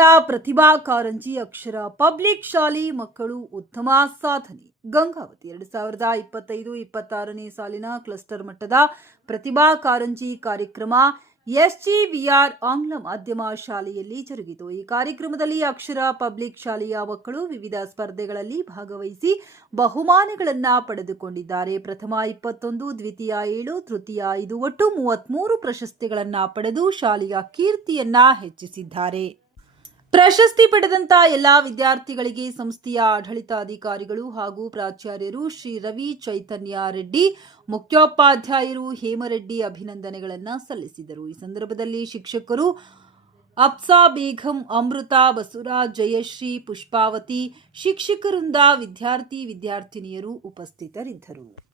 ಪ್ರತಿಭಾ ಕಾರಂಜಿ ಅಕ್ಷರ public ಶಾಲೆ ಮಕ್ಕಳು ಉತ್ತಮ ಸಾಧನೆ. ಗಂಗಾವತಿ ಎರಡು ಸಾವಿರದ ಇಪ್ಪತ್ತೈದು ಇಪ್ಪತ್ತಾರನೇ ಸಾಲಿನ ಕ್ಲಸ್ಟರ್ ಮಟ್ಟದ ಪ್ರತಿಭಾ ಕಾರಂಜಿ ಕಾರ್ಯಕ್ರಮ ಎಸ್ಜಿವಿಆರ್ ಆಂಗ್ಲ ಮಾಧ್ಯಮ ಶಾಲೆಯಲ್ಲಿ ಜರುಗಿತು. ಈ ಕಾರ್ಯಕ್ರಮದಲ್ಲಿ ಅಕ್ಷರ ಪಬ್ಲಿಕ್ ಶಾಲೆಯ ಮಕ್ಕಳು ವಿವಿಧ ಸ್ಪರ್ಧೆಗಳಲ್ಲಿ ಭಾಗವಹಿಸಿ ಬಹುಮಾನಗಳನ್ನು ಪಡೆದುಕೊಂಡಿದ್ದಾರೆ. ಪ್ರಥಮ ಇಪ್ಪತ್ತೊಂದು, ದ್ವಿತೀಯ ಏಳು, ತೃತೀಯ ಐದು ಒಟ್ಟು ಮೂವತ್ಮೂರು ಪ್ರಶಸ್ತಿಗಳನ್ನು ಪಡೆದು ಶಾಲೆಯ ಕೀರ್ತಿಯನ್ನ ಹೆಚ್ಚಿಸಿದ್ದಾರೆ. ಪ್ರಶಸ್ತಿ ಪಡೆದಂತ ಎಲ್ಲಾ ವಿದ್ಯಾರ್ಥಿಗಳಿಗೆ ಸಂಸ್ಥೆಯ ಆಡಳಿತಾಧಿಕಾರಿಗಳು ಹಾಗೂ ಪ್ರಾಚಾರ್ಯರು ಶ್ರೀ ರವಿ ಚೈತನ್ಯ ರೆಡ್ಡಿ, ಮುಖ್ಯೋಪಾಧ್ಯಾಯರು ಹೇಮರೆಡ್ಡಿ ಅಭಿನಂದನೆಗಳನ್ನು ಸಲ್ಲಿಸಿದರು. ಈ ಸಂದರ್ಭದಲ್ಲಿ ಶಿಕ್ಷಕರು ಅಪ್ಸಾ ಬೇಗಂ, ಅಮೃತ ಬಸುರಾಜ್ ಜಯಶ್ರೀ, ಪುಷ್ಪಾವತಿ ಶಿಕ್ಷಕರಿಂದ ವಿದ್ಯಾರ್ಥಿ, ವಿದ್ಯಾರ್ಥಿನಿಯರು ಉಪಸ್ಥಿತರಿದ್ದರು.